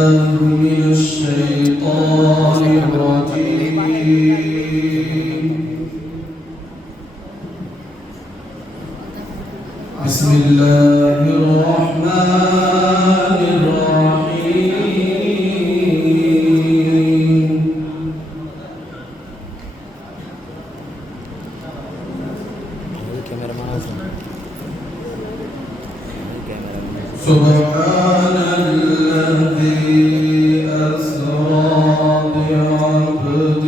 من الشيطان الرجيم. بسم الله الرحمن الرحيم. سبحان الذي أسرى بعبده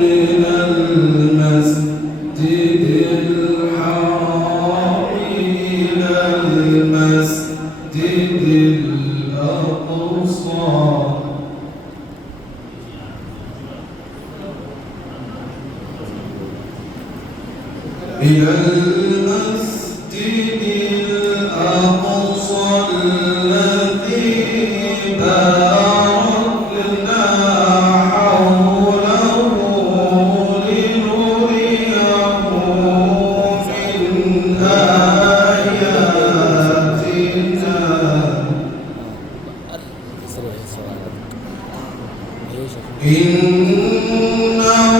ليلا من المسجد الحرام إلى المسجد الأقصى الذي باركنا حوله لنريه من آياتنا إنه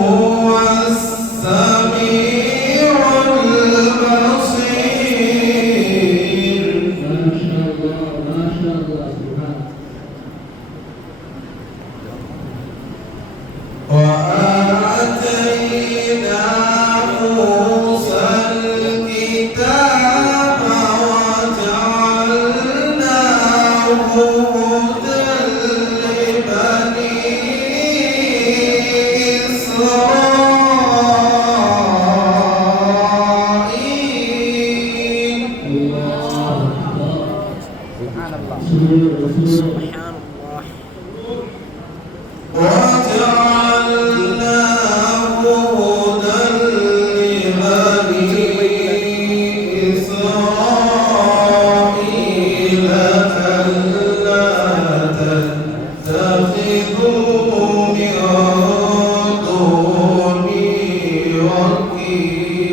هو السميع البصير. وآتينا موسى الكتاب وجعلناه هدى لبني إسرائيل. سبحان الله. سبحان الله. وجعلناه هدى لبني إسرائيل ألا تتخذوا من دوني وكيلا.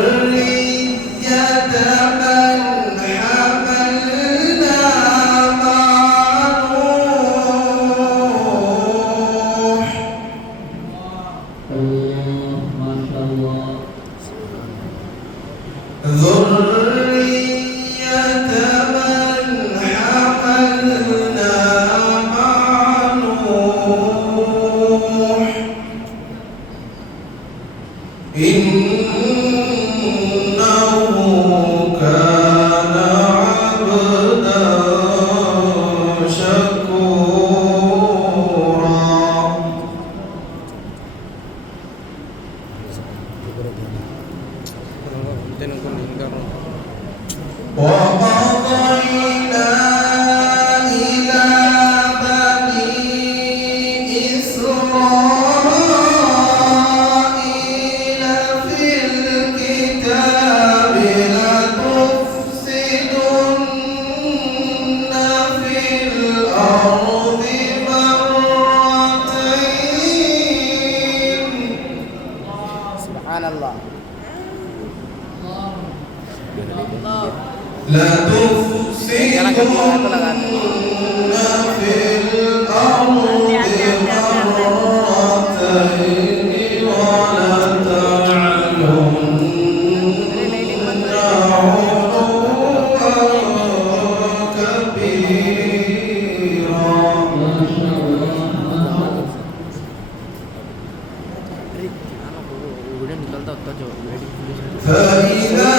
ذرية من حملنا مع نوح. ما شاء الله. ذرية من حملنا مع نوح إنه كان عبدا شكورا. وقضينا إلى بني إسرائيل في الكتاب لتفسدن في الأرض مرتين. سبحان الله. لتفسدن في الأرض مرتين ولتعلن علوا كبيرا. فإذا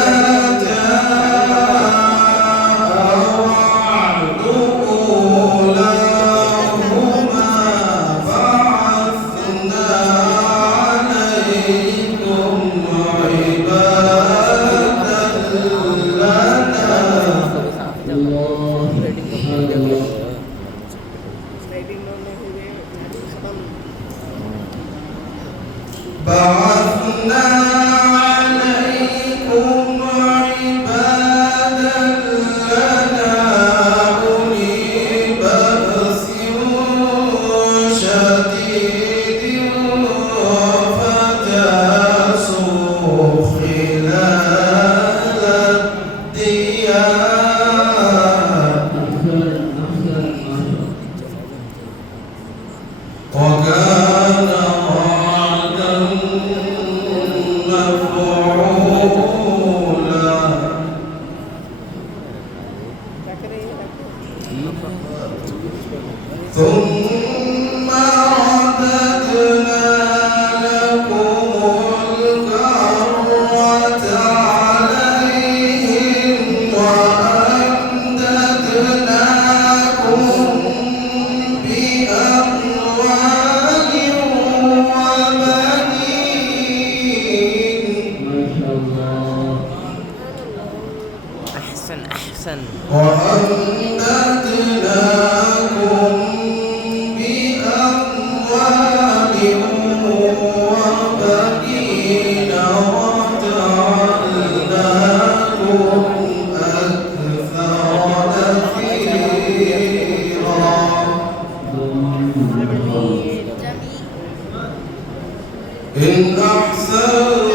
وعد أولاهما بعثنا عليكم عبادا لنا. بعثنا عليكم عبادا لنا أولي بأس شديد وعدا مفعولا ثم رددنا لكم الكرة عليهم وأمددناكم بأموال وبنين ما شاء الله. أحسن وأمددناكم بأموال وبنين وجعلناكم أكثر نفيرا إن أحسنتم